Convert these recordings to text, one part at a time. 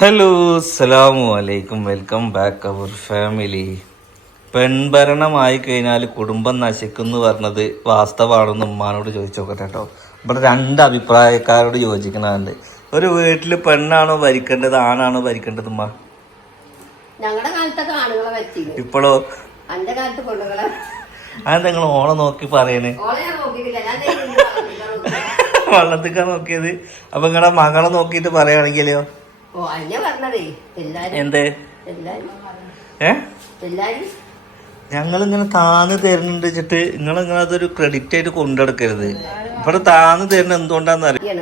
Hello അസ്സലാമു അലൈക്കും. Welcome back our family പെൺഭരണമായി കഴിഞ്ഞാൽ കുടുംബം നശിക്കുന്നു പറഞ്ഞത് വാസ്തവാണെന്ന് ഉമ്മാനോട് ചോദിച്ചു നോക്കട്ടെ കേട്ടോ. ഇവിടെ രണ്ട് അഭിപ്രായക്കാരോട് യോജിക്കണുണ്ട് ഒരു വീട്ടിൽ പെണ്ണാണോ ഭരിക്കേണ്ടത് ആണാണോ ഭരിക്കേണ്ടത് ഉമ്മ? ഞങ്ങളുടെ കാലത്തൊക്കെ ആണുങ്ങളെ ഇപ്പോഴോ? എന്റെ കാലത്ത് പെണ്ണുങ്ങളെ അത് നിങ്ങൾ ഓളെ നോക്കി പറയണേ. വള്ളത്തിക്കാ നോക്കിയത്. അപ്പൊ നിങ്ങളുടെ മകളെ നോക്കിയിട്ട് പറയുകയാണെങ്കിലോ ഓ പറഞ്ഞതേ. എല്ലാരും. എന്തേ? എല്ലാരും. ഏ? എല്ലാരും. ഞങ്ങളിങ്ങനെ താന്ന് തരുന്നുണ്ട് വെച്ചിട്ട് നിങ്ങളിങ്ങനെ അതൊരു ക്രെഡിറ്റ് ആയിട്ട് കൊണ്ടെടുക്കരുത് ഇവിടെ താന്ന് തരുന്ന എന്തുകൊണ്ടാന്ന് അറിയാം.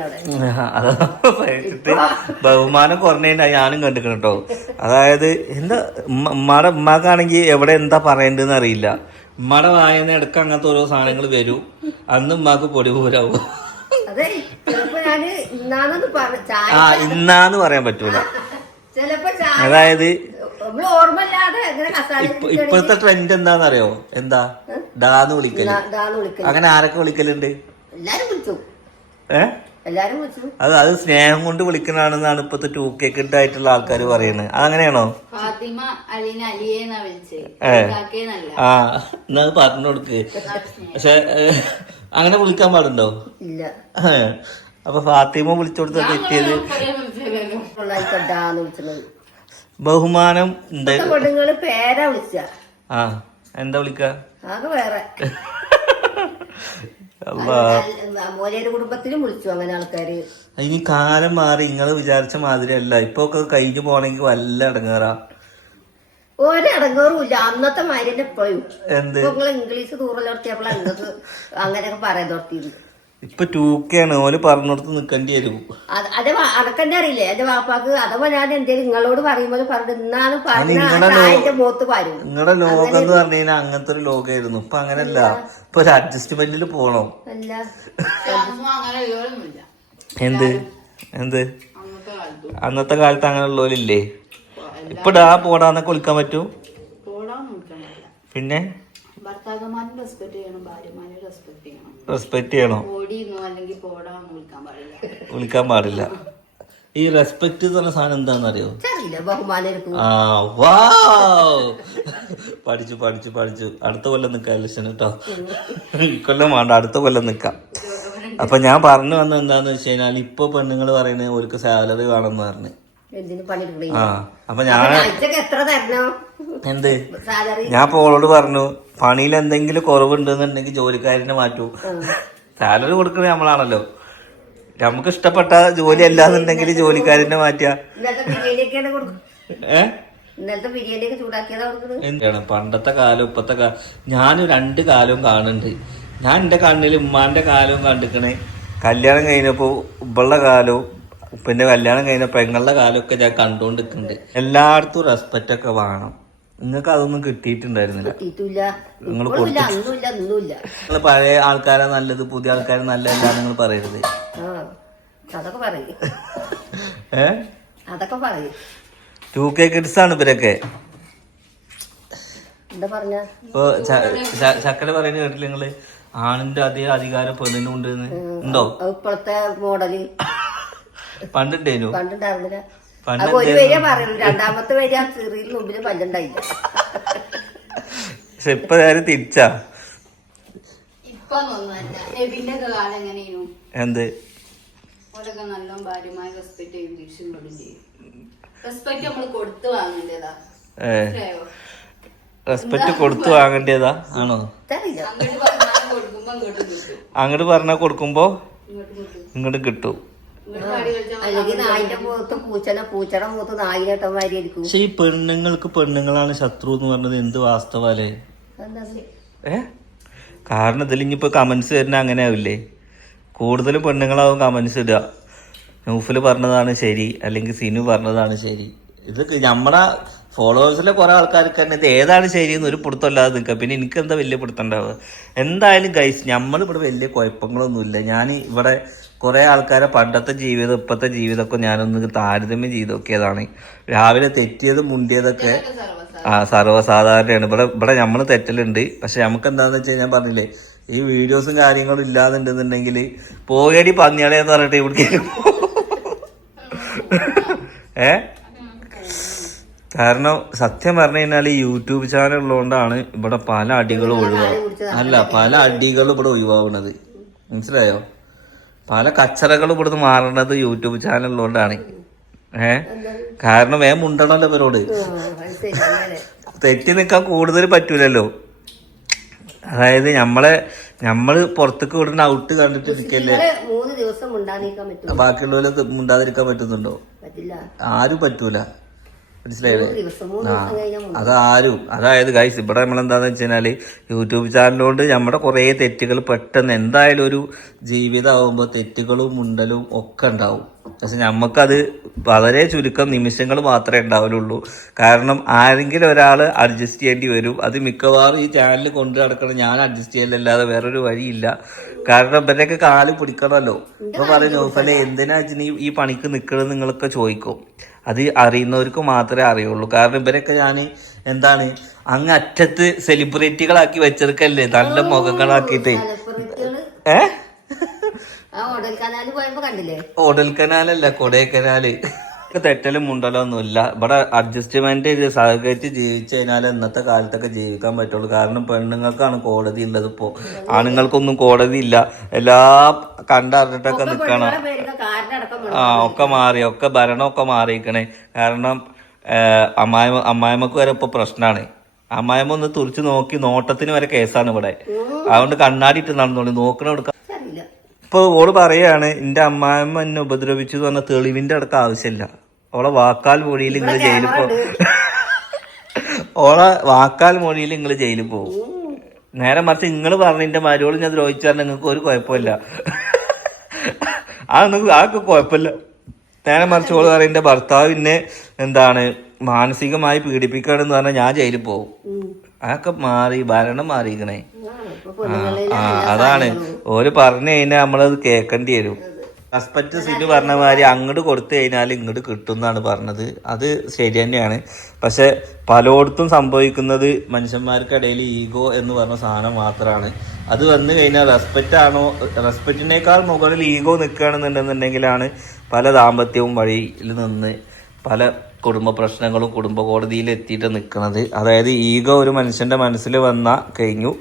ബഹുമാനം കുറഞ്ഞാ ഞാനും കണ്ടിക്കണം കേട്ടോ. അതായത് എന്താ ഉമ്മ- ഉമ്മാടെ ഉമ്മാക്കാണെങ്കിൽ എവിടെ എന്താ പറയണ്ടെന്ന് അറിയില്ല. ഉമ്മാടെ വായന ഇടയ്ക്ക് അങ്ങനത്തെ ഓരോ സാധനങ്ങൾ വരും. അന്ന് ഉമ്മാക്ക് പൊടി പോരാവും അതെ ചിലപ്പോ ഞാൻ ഇന്നാണെന്ന് പറഞ്ഞ ചായ ആ ഇന്നാന്ന് പറയാൻ പറ്റൂല. അതായത് ഇപ്പോഴത്തെ ട്രെൻഡ് എന്താന്നറിയോ? എന്താ? ഡാന്ന് വിളിക്കൽ. അങ്ങനെ ആരൊക്കെ വിളിക്കലുണ്ട്? അത് അത് സ്നേഹം കൊണ്ട് വിളിക്കണാണെന്നാണ് ഇപ്പത്തെ ടൂ കെ കിട്ടായിട്ടുള്ള ആൾക്കാർ പറയുന്നത്. അതങ്ങനെയാണോ? ആ എന്നാ പറഞ്ഞു കൊടുക്ക്. പക്ഷെ അങ്ങനെ വിളിക്കാൻ പാടുണ്ടോ? ഇല്ല. അപ്പൊ ഫാത്തിമ വിളിച്ചു കൊടുത്ത തെറ്റിയത്. ബഹുമാനം ഉണ്ട്. ആ എന്താ വിളിക്ക? കുടുംബത്തിലും വിളിച്ചു അങ്ങനെ ആൾക്കാര്. ഇനി കാലം മാറി നിങ്ങൾ വിചാരിച്ച മാതിരി അല്ല ഇപ്പൊ ഒക്കെ കഴിഞ്ഞു പോണെങ്കിൽ വല്ല അടങ്ങാറാ ഒരടങ്ങേറും അന്നത്തെ മാതിരി തന്നെ ഇപ്പോഴും. എന്ത്? ഇംഗ്ലീഷ് ദൂരം നിർത്തിയപ്പോഴാണ് അങ്ങനെയൊക്കെ പറയാൻ തുടത്തിയത് ഇപ്പൊ ടൂ കെ ആണ് ഓൽ പറഞ്ഞിടത്ത് നിക്കേണ്ടി വരും. അത് അത് അടക്കന്നെ അറിയില്ലേ? എന്റെ വാപ്പാക്ക് അഥവാ ഞാൻ എന്തേലും നിങ്ങളോട് പറയുമ്പോൾ പറഞ്ഞു ഇന്നാണ് പറഞ്ഞ നിങ്ങളുടെ ലോ- ചായന്റെ മുഖത്ത് പാരും നിങ്ങളുടെ ലോകം എന്ന് പറഞ്ഞു കഴിഞ്ഞാൽ അങ്ങനത്തെ ഒരു ലോകമായിരുന്നു ഇപ്പൊ അങ്ങനല്ല. ഇപ്പൊ ഒരു അഡ്ജസ്റ്റ്മെന്റിൽ പോണം. അല്ല. അങ്ങനെ എന്ത്? എന്ത്? അന്നത്തെ കാലത്ത്. അന്നത്തെ കാലത്ത് അങ്ങനെ ഉള്ളവരില്ലേ? ഇപ്പൊ ഡാ പോടാന്നൊക്കെ വിളിക്കാൻ പറ്റൂ. പോടാൻ പിന്നെ? ഭർത്താക്കന്മാരെ റെസ്പെക്ട് ചെയ്യണം ഭാര്യമാരെ റെസ്പെക്ട് ചെയ്യണം. റെസ്പെക്ട് ചെയ്യണോ. വിളിക്കാൻ പാടില്ല. ഈ റെസ്പെക്ട് എന്ന് പറഞ്ഞ സാധനം എന്താണെന്നറിയോ അറിയോ ആ വാ പഠിച്ചു പഠിച്ചു പഠിച്ചു. അടുത്ത കൊല്ലം നിക്കാം ഇലക്ഷൻ കേട്ടോ ഇക്കൊല്ലം വേണ്ട അടുത്ത കൊല്ലം നിൽക്കാം. അപ്പൊ ഞാൻ പറഞ്ഞു വന്ന എന്താന്ന് വെച്ച് കഴിഞ്ഞാൽ ഇപ്പൊ പെണ്ണുങ്ങൾ പറയുന്നത് ഓർക്ക് സാലറി വേണമെന്ന് പറഞ്ഞു. ആ അപ്പൊ ഞാൻ എന്ത്? ഞാൻ ഇപ്പൊ ഓളോട് പറഞ്ഞു പണിയിൽ എന്തെങ്കിലും കുറവുണ്ടെന്നുണ്ടെങ്കിൽ ജോലിക്കാരനെ മാറ്റൂ. സാലറി കൊടുക്കണേ നമ്മളാണല്ലോ. നമുക്ക് ഇഷ്ടപ്പെട്ട ജോലി അല്ലാന്നുണ്ടെങ്കിൽ ജോലിക്കാരനെ മാറ്റാ. ഇന്നലത്തെ ബിരിയാണിയൊക്കെയാണ് കൊടുക്കും ഏ? ഇന്നലത്തെ ബിരിയാണിയൊക്കെ കൊടുക്കുന്നത് എന്താണ്? പണ്ടത്തെ കാലം ഇപ്പത്തെ കാലം ഞാൻ രണ്ട് കാലവും കാണുന്നുണ്ട്. ഞാൻ എന്റെ കണ്ണിൽ ഉമ്മാന്റെ കാലവും കണ്ടിക്കണേ. കല്യാണം കഴിഞ്ഞപ്പോൾ ഉള്ള കാലവും പിന്നെ കല്യാണം കഴിഞ്ഞ പെങ്ങളുടെ കാലമൊക്കെ ഞാൻ കണ്ടോണ്ടിരിക്കുന്നുണ്ട് എല്ലായിടത്തും റെസ്പെക്റ്റ് ഒക്കെ വേണം. നിങ്ങൾക്ക് അതൊന്നും കിട്ടിയിട്ടുണ്ടായിരുന്നില്ല. നിങ്ങൾ പഴയ ആൾക്കാരെ നല്ലത് പുതിയ ആൾക്കാരെ നല്ലതല്ല നിങ്ങൾ പറയരുത്. അതൊക്കെ പറയും. ഏ? അതൊക്കെ പറയും. ടു കെ കിഡ്സ് ആണ് ഇവരൊക്കെ. എന്താ പറഞ്ഞ? ഇപ്പൊ ചക്കര പറയുന്ന കേട്ടില്ല നിങ്ങൾ? ആണിന്റെ അതേ അധികാരം പെണ്ണിനും ഉണ്ട്? ഉണ്ടോ ഇപ്പോഴത്തെ മോഡൽ. പണ്ടുണ്ടേനു പണ്ടുണ്ടായിരുന്നില്ല. പണ്ട് അത് ഒരു വരിക പറയുള്ളൂ. രണ്ടാമത്തെ വരിക ചെറിയ മുമ്പിൽ പല്ലുണ്ടായില്ല പക്ഷെ ഇപ്പൊ നേരെ തിരിച്ചാ? എന്ത്? ഓരൊക്കെ നല്ല ഭാര്യമായി റെസ്പെക്ട് ചെയ്യും തിരിച്ചും ചെയ്യും. റെസ്പെക്ട് നമ്മൾ കൊടുത്തു വാങ്ങേണ്ടതാ. റെസ്പെക്ട് കൊടുത്തു വാങ്ങേണ്ടതാ? ആണോ? അങ്ങോട്ട് പറഞ്ഞാൽ കൊടുക്കുമ്പോ ഇങ്ങോട്ട് കിട്ടും. പക്ഷെ ഈ പെണ്ണുങ്ങൾക്ക് പെണ്ണുങ്ങളാണ് ശത്രു എന്ന് പറഞ്ഞത് എന്ത് വാസ്തവല്ലേ എന്താ ഏ? കാരണം ഇതിൽ ഇനിയിപ്പോ കമന്റ്സ് വരുന്ന അങ്ങനെ ആവില്ലേ? കൂടുതലും പെണ്ണുങ്ങളാവും കമൻസ് ഇടുക. നൂഫിൽ പറഞ്ഞതാണ് ശരി അല്ലെങ്കിൽ സിനു പറഞ്ഞതാണ് ശരി. ഇത് നമ്മുടെ ഫോളോവേഴ്സിലെ കുറെ ആൾക്കാർക്ക് തന്നെ ഇത് ഏതാണ് ശരിയെന്ന് ഒരു പിടുത്തമില്ലാതെ നിൽക്കുക. പിന്നെ എനിക്ക് എന്താ വലിയ പിടുത്തമുണ്ടാവുക എന്തായാലും ഗൈസ് നമ്മളിവിടെ വലിയ കുഴപ്പങ്ങളൊന്നുമില്ല. ഞാൻ ഇവിടെ കുറേ ആൾക്കാരെ പണ്ടത്തെ ജീവിതം ഇപ്പോഴത്തെ ജീവിതമൊക്കെ ഞാനൊന്ന് താരതമ്യം ചെയ്ത് നോക്കിയതാണ്. രാവിലെ തെറ്റിയത് മുണ്ടിയതൊക്കെ ആ സർവസാധാരണയാണ്. ഇവിടെ ഇവിടെ നമ്മൾ തെറ്റലുണ്ട്. പക്ഷെ നമുക്ക് എന്താണെന്ന് വെച്ചാൽ ഞാൻ പറഞ്ഞില്ലേ ഈ വീഡിയോസും കാര്യങ്ങളും ഇല്ലാന്നുണ്ടെന്നുണ്ടെങ്കിൽ പോയടി പന്നിയാളെ എന്ന് പറഞ്ഞിട്ട് ഇവിടെ ഏ? കാരണം സത്യം പറഞ്ഞു കഴിഞ്ഞാൽ ഈ യൂട്യൂബ് ചാനൽ ഉള്ളതുകൊണ്ടാണ് ഇവിടെ പല അടികളും ഒഴിവാകും അല്ല പല അടികളും ഇവിടെ ഒഴിവാകുന്നത് മനസ്സിലായോ? പല കച്ചറകളും ഇവിടുന്ന് മാറുന്നത് യൂട്യൂബ് ചാനൽ ഉള്ളതുകൊണ്ടാണ് ഏ? കാരണം വേഗം മുണ്ടണല്ലോ ഇവരോട്. തെറ്റി നിൽക്കാൻ കൂടുതൽ പറ്റൂലല്ലോ. അതായത് നമ്മളെ നമ്മൾ പുറത്തേക്ക് വിടുന്ന ഔട്ട് കണ്ടിട്ട് നിൽക്കല്ലേ മൂന്ന് ദിവസം മുണ്ടാതിരിക്കാൻ പറ്റും ബാക്കിയുള്ളവരൊക്കെ മുണ്ടാതിരിക്കാൻ പറ്റുന്നുണ്ടോ? ആരും പറ്റൂല. മനസ്സിലായില്ലേ കഴിഞ്ഞാൽ അതാരും. അതായത് ഗൈസ് ഇവിടെ നമ്മൾ എന്താന്ന് വെച്ച് കഴിഞ്ഞാൽ യൂട്യൂബ് ചാനലുകൊണ്ട് നമ്മുടെ കുറേ തെറ്റുകൾ പെട്ടെന്ന് എന്തായാലും ഒരു ജീവിതമാകുമ്പോൾ തെറ്റുകളും മുണ്ടലും ഒക്കെ ഉണ്ടാവും. പക്ഷെ നമുക്കത് വളരെ ചുരുക്കം നിമിഷങ്ങൾ മാത്രമേ ഉണ്ടാവുള്ളൂ കാരണം ആരെങ്കിലും ഒരാൾ അഡ്ജസ്റ്റ് ചെയ്യേണ്ടി വരും. അത് മിക്കവാറും ഈ ചാനൽ കൊണ്ടു നടക്കണം ഞാൻ അഡ്ജസ്റ്റ് ചെയ്യലല്ലാതെ വേറൊരു വഴിയില്ല. കാരണം ഇവരൊക്കെ കാൽ പിടിക്കണമല്ലോ. ഇപ്പൊ പറയുന്നു ഫലെ എന്തിനാ നീ ഈ പണിക്ക് നിൽക്കണം നിങ്ങളൊക്കെ ചോദിക്കും. അത് അറിയുന്നവർക്ക് മാത്രമേ അറിയുള്ളൂ. കാരണം ഇവരൊക്കെ ഞാൻ എന്താണ് അങ്ങ് അറ്റത്ത് സെലിബ്രിറ്റികളാക്കി വെച്ചെടുക്കല്ലേ? നല്ല മുഖങ്ങളാക്കിയിട്ട്. ഏഹ് ഓടൽ കനാലല്ല കൊടൈക്കനാല്. തെറ്റലും മുണ്ടലോ ഒന്നുമില്ല ഇവിടെ അഡ്ജസ്റ്റ്മെന്റ് ചെയ്ത് സഹകരിച്ച് ജീവിച്ചു കഴിഞ്ഞാൽ ഇന്നത്തെ കാലത്തൊക്കെ ജീവിക്കാൻ പറ്റുള്ളൂ. കാരണം പെണ്ണുങ്ങൾക്കാണ് കോടതി ഉള്ളത് ഇപ്പോ. ആണുങ്ങൾക്കൊന്നും കോടതി ഇല്ല. എല്ലാ കണ്ടറിഞ്ഞിട്ടൊക്കെ നിക്കണം ആ ഒക്കെ മാറി. ഒക്കെ ഭരണമൊക്കെ മാറിയിക്കണേ കാരണം അമ്മായി അമ്മായിമ്മക്ക് വരെ ഇപ്പൊ പ്രശ്നമാണ് അമ്മായിമ്മ ഒന്ന് തുറിച്ച് നോക്കി നോട്ടത്തിന് വരെ കേസാണ് ഇവിടെ. അതുകൊണ്ട് കണ്ണാടിയിട്ട് നടന്നോളൂ. നോക്കണ കൊടുക്ക ഇപ്പൊ ഓൾ പറയാണ് എന്റെ അമ്മായിമ്മ എന്നെ ഉപദ്രവിച്ചു എന്ന് പറഞ്ഞ തെളിവിന്റെ അടുത്ത് ആവശ്യമില്ല. ഓളെ വാക്കാൽ മൊഴിയിൽ നിങ്ങൾ ജയിലിൽ പോകും ഓളെ വാക്കാൽ മൊഴിയിൽ നിങ്ങൾ ജയിലിൽ പോകും നേരെ മറിച്ച് നിങ്ങൾ പറഞ്ഞ എന്റെ മരുവോട് ഞാൻ ദ്രോഹിച്ചു പറഞ്ഞാൽ നിങ്ങൾക്ക് ഒരു കുഴപ്പമില്ല. ആ നിങ്ങൾക്ക് ആക്ക് കുഴപ്പമില്ല. നേരെ മറിച്ച് ഓൾ പറയും എന്റെ പിന്നെ എന്താണ് മാനസികമായി പീഡിപ്പിക്കണം എന്ന് പറഞ്ഞാൽ ഞാൻ ജയിലിൽ പോകും അതൊക്കെ മാറി ഭരണം മാറിയിരിക്കണേ. ആ, അതാണ്. ഓര് പറഞ്ഞു കഴിഞ്ഞാൽ നമ്മളത് കേൾക്കേണ്ടി വരും. റെസ്പെക്ട് സീറ്റ് പറഞ്ഞ മാതിരി അങ്ങോട്ട് കൊടുത്തു കഴിഞ്ഞാൽ ഇങ്ങോട്ട് കിട്ടും എന്നാണ് പറഞ്ഞത്. അത് ശരി തന്നെയാണ്. പക്ഷെ പലയിടത്തും സംഭവിക്കുന്നത് മനുഷ്യന്മാർക്കിടയിൽ ഈഗോ എന്ന് പറഞ്ഞ സാധനം മാത്രമാണ് അത് വന്നു കഴിഞ്ഞാൽ റെസ്പെക്റ്റ് ആണോ റെസ്പെക്റ്റിനേക്കാൾ മുകളിൽ ഈഗോ നിൽക്കുകയാണെന്നുണ്ടെന്നുണ്ടെങ്കിലാണ് പല ദാമ്പത്യവും വഴിയിൽ നിന്ന് പല കുടുംബ പ്രശ്നങ്ങളും കുടുംബ കോടതിയിൽ എത്തിയിട്ട് നിൽക്കുന്നത്. അതായത് ഈഗോ ഒരു മനുഷ്യന്റെ മനസ്സിൽ വന്നാൽ കഴിഞ്ഞു.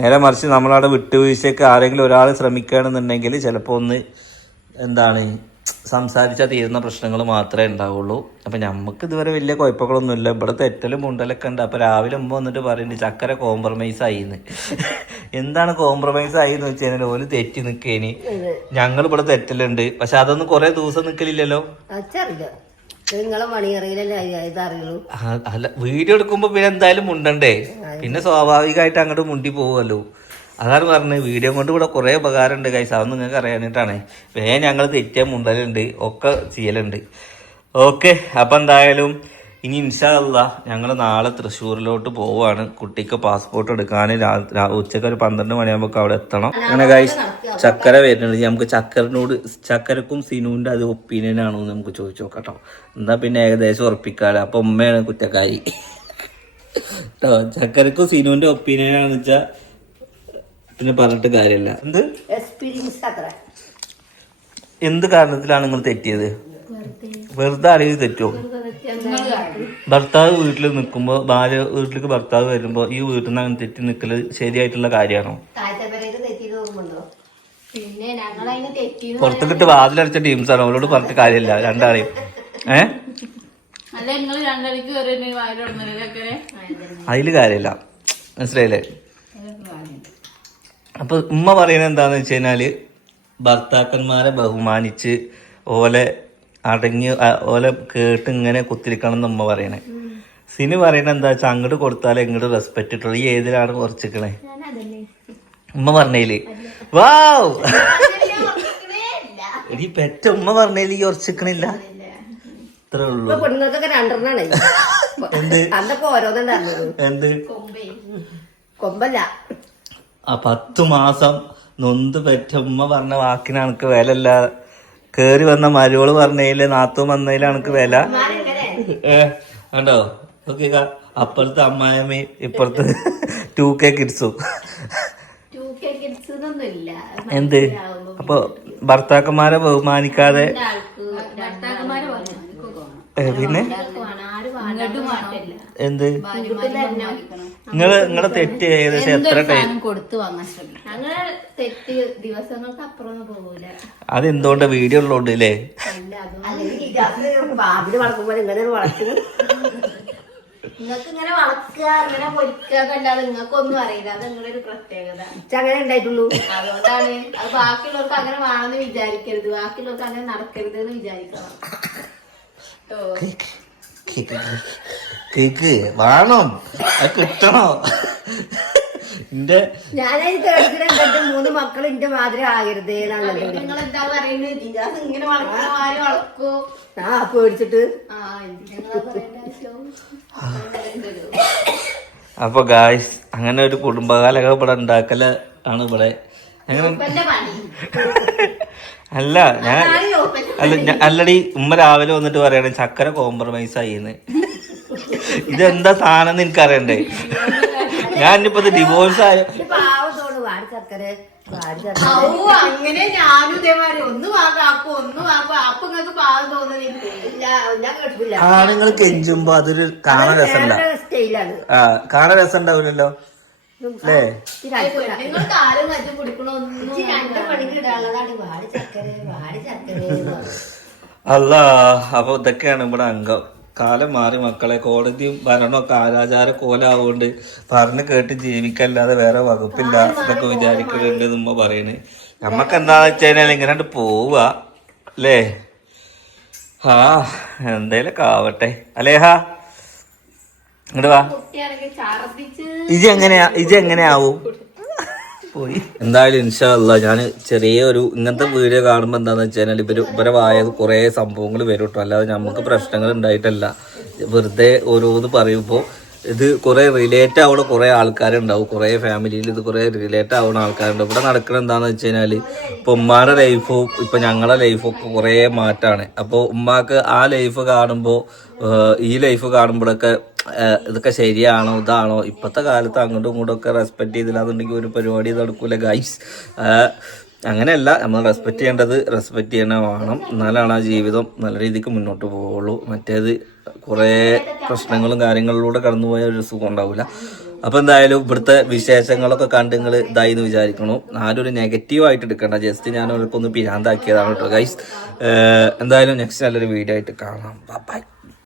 നേരെ മറിച്ച് നമ്മളവിടെ വിട്ടുവീഴ്ചയ്ക്ക് ആരെങ്കിലും ഒരാൾ ശ്രമിക്കുകയാണെന്നുണ്ടെങ്കിൽ ചിലപ്പോൾ ഒന്ന് എന്താണ് സംസാരിച്ചാൽ തീരുന്ന പ്രശ്നങ്ങൾ മാത്രമേ ഉണ്ടാവുള്ളൂ. അപ്പം നമുക്ക് ഇതുവരെ വലിയ കുഴപ്പങ്ങളൊന്നുമില്ല. ഇവിടെ തെറ്റലും മുണ്ടലൊക്കെ ഉണ്ട്. അപ്പം രാവിലെ മുമ്പ് വന്നിട്ട് പറയുന്നത് ചക്കര കോംപ്രമൈസ് ആയിന്ന്. എന്താണ് കോംപ്രമൈസ് ആയി എന്ന് വെച്ച് കഴിഞ്ഞാൽ ഓൽ തെറ്റി നിൽക്കേനി ഞങ്ങൾ ഇവിടെ തെറ്റലുണ്ട്. പക്ഷെ അതൊന്നും കുറേ ദിവസം നിൽക്കലില്ലല്ലോ നിങ്ങളെ മണിയറിയില്ലല്ലേ ഇതറിയുള്ളൂ? ആ, അല്ല വീഡിയോ എടുക്കുമ്പോ പിന്നെ എന്തായാലും മുണ്ടണ്ടേ? പിന്നെ സ്വാഭാവികമായിട്ട് അങ്ങോട്ട് മുണ്ടി പോവുമല്ലോ. അതാണ് പറഞ്ഞത്. വീഡിയോ കൊണ്ട് ഇവിടെ കുറെ ഉപകാരം ഉണ്ട് കൈസ് അതൊന്നും നിങ്ങൾക്ക് അറിയാനായിട്ടാണ് വേഗം ഞങ്ങൾ തെറ്റിയ മുണ്ടലുണ്ട് ഒക്കെ ചെയ്യലുണ്ട്. ഓക്കെ അപ്പൊ എന്തായാലും ഇനി ഇൻഷാല്ല ഞങ്ങൾ നാളെ തൃശ്ശൂരിലോട്ട് പോവാണ്. കുട്ടിക്ക് പാസ്പോർട്ട് എടുക്കാൻ ഉച്ചയ്ക്ക് ഒരു പന്ത്രണ്ട് മണിയാകുമ്പോൾ അവിടെ എത്തണം. അങ്ങനെ ഗൈസ് ചക്കര വരുന്നുണ്ട്. നമുക്ക് ചക്കരനോട് ചക്കരക്കും സിനുവിന്റെ അത് ഒപ്പീനിയൻ ആണോ എന്ന് നമുക്ക് ചോദിച്ചു നോക്കട്ടോ. എന്താ പിന്നെ ഏകദേശം ഉറപ്പിക്കാലോ. അപ്പൊ ഉമ്മയാണ് കുറ്റക്കാരി. കേട്ടോ ചക്കരക്കും സിനുവിന്റെ ഒപ്പീനിയൻ ആണെന്ന് വെച്ചാ പിന്നെ പറഞ്ഞിട്ട് കാര്യമില്ല. എന്ത്? എന്ത് കാരണത്തിലാണ് നിങ്ങൾ തെറ്റിയത്? വെറുതെ. ആരെങ്കിലും തെറ്റുമോ ഭർത്താവ് വീട്ടിൽ നിൽക്കുമ്പോൾ ഭാര്യ വീട്ടിലേക്ക് ഭർത്താവ് വരുമ്പോൾ ഈ വീട്ടിൽ നിന്ന് അങ്ങനെ തെറ്റി നിൽക്കൽ ശരിയായിട്ടുള്ള കാര്യമാണോ? പുറത്തേക്കിട്ട് വാതിലടച്ച ടീംസാണ്. അവരോട് പറഞ്ഞിട്ട് കാര്യമില്ല. രണ്ടാളെയും. ഏ? അല്ല നിങ്ങൾ രണ്ടരക്ക് കയറി വായിലൊക്കെ അതിൽ കാര്യമില്ല. മനസ്സിലായില്ലേ? അപ്പൊ ഉമ്മ പറയുന്നത് എന്താന്ന് വെച്ച് കഴിഞ്ഞാൽ ഭർത്താക്കന്മാരെ ബഹുമാനിച്ച് ഓലെ അടങ്ങി ഓലെ കേട്ട് ഇങ്ങനെ കുത്തിരിക്കണം എന്ന് ഉമ്മ പറയണേ. സിനി പറയണ എന്താ വെച്ചാൽ അങ്ങോട്ട് കൊടുത്താൽ ഇങ്ങോട്ട് റെസ്പെക്ട് ഇട്ടുള്ളു ഈ ഏതിലാണ് കുറച്ചിക്കണേ ഉമ്മ പറഞ്ഞേൽ. വാവ്! ഇനി പെറ്റ ഉമ്മ പറഞ്ഞേൽ ഈ ഉറച്ചിക്കണില്ല. ഇത്രേ ഉള്ളൂ. എന്ത്? കൊമ്പല്ല. ആ പത്തു മാസം നൊന്ത് പെറ്റ ഉമ്മ പറഞ്ഞ വാക്കിന് എനിക്ക് വിലല്ല കേറി വന്ന മരുവൾ പറഞ്ഞതിൽ നാത്തു വന്നതിൽ എനിക്ക് വില. ഏ കണ്ടോ? ഓക്കെ അപ്പുറത്തെ അമ്മായമ്മയും ഇപ്പുറത്ത് ടു കെ കിഡ്സും. എന്ത്? അപ്പൊ ഭർത്താക്കന്മാരെ ബഹുമാനിക്കാതെ പിന്നെ? എന്ത്? നിങ്ങൾ നിങ്ങളെ തെറ്റ് ഏകദേശം എത്ര ടൈം കൊടുത്തു വാങ്ങാൻ തെറ്റ് ദിവസങ്ങൾക്ക് അപ്പുറം പോകൂല. അതെന്തുകൊണ്ട് വീഡിയോ ഉള്ളതുകൊണ്ട് അല്ലേ അതും നിങ്ങൾക്ക് ഇങ്ങനെ വളക്കുക ഇങ്ങനെ പൊരിക്കുക എന്നല്ലാതെ നിങ്ങൾക്കൊന്നും അറിയില്ല. അത് നിങ്ങളുടെ ഒരു പ്രത്യേകത അങ്ങനെ ഉണ്ടായിട്ടുള്ളൂ. അതുകൊണ്ടാണ് അത് ബാക്കിയുള്ളവർക്ക് അങ്ങനെ വേണമെന്ന് വിചാരിക്കരുത്. ബാക്കിയുള്ളവർക്ക് അങ്ങനെ നടക്കരുത് എന്ന് വിചാരിക്കണം. കേട്ടോ കേക്ക് വേണം. അത് കിട്ടണോ? എന്റെ മൂന്ന് മക്കൾ എന്റെ മാതിരി ആകരുതേ ആ. പേടിച്ചിട്ട്. അപ്പൊ ഗായ്സ് അങ്ങനെ ഒരു കുടുംബകാലൊക്കെ ഇവിടെ ഉണ്ടാക്കൽ ആണ് ഇവിടെ. അങ്ങനെ അല്ല ഞാൻ അല്ല അല്ലടി ഉമ്മ രാവിലെ വന്നിട്ട് പറയണേ ചക്കര കോംപ്രമൈസ് ആയിന്ന്. ഇതെന്താ സാധനം എനിക്കറിയണ്ടേ. ഞാൻ ഇനിയിപ്പോ ഡിവോഴ്സ് ആയ ആണുങ്ങൾക്ക് എഞ്ചുമ്പോ ചക്കര വാടി ചക്കര ഔ, അങ്ങനെ ഞാനും ഇതേമാതിരി ഒന്ന് വാങ്ങാം ഒന്ന് വാങ്ങാം അപ്പൊ നിങ്ങൾക്ക് പാവം തോന്നുന്നില്ല ഞാൻ കേട്ടില്ല ആണുങ്ങൾ കെഞ്ചുമ്പോ അതൊരു കാണാൻ രസം കാണ കാണാൻ രസം ഉണ്ടാവില്ലല്ലോ? അല്ലേ രണ്ട് മണിക്ക് ഇടാനുള്ളതാണ് വാടി ചക്കര വാടി ചക്കര. അല്ല അപ്പൊ ഇതൊക്കെയാണ് ഇവിടെ അംഗം. കാലം മാറി മക്കളെ. കോടതിയും ഭരണമൊക്കെ ആരാചാര കോലാവുകൊണ്ട് പറഞ്ഞു കേട്ട് ജീവിക്കല്ലാതെ വേറെ വകുപ്പില്ല. എന്നൊക്കെ വിചാരിക്കുന്നുണ്ട് നമ്മ പറയണ് നമ്മക്ക് എന്താന്ന് വെച്ച് കഴിഞ്ഞാൽ ഇങ്ങനെ പോവുക അല്ലേ ആ എന്തേലൊക്കെ കാവട്ടെ അല്ലേ ഛർദിച്ച് ഇജ് എങ്ങനെയാ ഇജ് എങ്ങനെയാവും? പോയി. എന്തായാലും ഇൻഷാല്ല ഞാൻ ചെറിയ ഒരു ഇങ്ങനത്തെ വീഡിയോ കാണുമ്പോൾ എന്താന്ന് വെച്ചാൽ ഇവർ ഇവരെ വായത് കുറേ സംഭവങ്ങൾ വരും കേട്ടോ. അല്ലാതെ നമുക്ക് പ്രശ്നങ്ങൾ ഉണ്ടായിട്ടല്ല വെറുതെ ഓരോന്ന് പറയുമ്പോൾ ഇത് കുറേ റിലേറ്റ് ആവുന്ന കുറേ ആൾക്കാരുണ്ടാവും. കുറേ ഫാമിലിയിൽ ഇത് കുറേ റിലേറ്റ് ആവുന്ന ആൾക്കാരുണ്ടാവും. ഇവിടെ നടക്കുന്നത് എന്താന്ന് വെച്ച് കഴിഞ്ഞാൽ ഇപ്പോൾ ഉമ്മാരുടെ ലൈഫും ഇപ്പം ഞങ്ങളുടെ ലൈഫും ഒക്കെ കുറേ മാറ്റാണ്. അപ്പോൾ ഉമ്മാക്ക് ആ ലൈഫ് കാണുമ്പോൾ ഈ ലൈഫ് കാണുമ്പോഴൊക്കെ ഇതൊക്കെ ശരിയാണോ ഇതാണോ? ഇപ്പോഴത്തെ കാലത്ത് അങ്ങോട്ടും ഇങ്ങോട്ടും ഒക്കെ റെസ്പെക്ട് ചെയ്തില്ലാന്നുണ്ടെങ്കിൽ ഒരു പരിപാടി നടക്കൂല ഗൈസ് അങ്ങനെയല്ല. നമ്മൾ റെസ്പെക്റ്റ് ചെയ്യേണ്ടത് റെസ്പെക്റ്റ് ചെയ്യണ വേണം. എന്നാലാണ് ആ ജീവിതം നല്ല രീതിക്ക് മുന്നോട്ട് പോവുള്ളൂ. മറ്റേത് കുറേ പ്രശ്നങ്ങളും കാര്യങ്ങളിലൂടെ കടന്നുപോയ ഒരു സുഖം ഉണ്ടാവില്ല അപ്പോൾ എന്തായാലും ഇവിടുത്തെ വിശേഷങ്ങളൊക്കെ കണ്ട് നിങ്ങൾ ഇതായി എന്ന് വിചാരിക്കണം. ആരും ഒരു നെഗറ്റീവ് ആയിട്ട് എടുക്കണ്ട. ജസ്റ്റ് ഞാൻ അവർക്കൊന്ന് പിരാന്താക്കിയതാണ് കേട്ടോ ഗൈസ് എന്തായാലും നെക്സ്റ്റ് നല്ലൊരു വീഡിയോ ആയിട്ട് കാണാം. ബൈ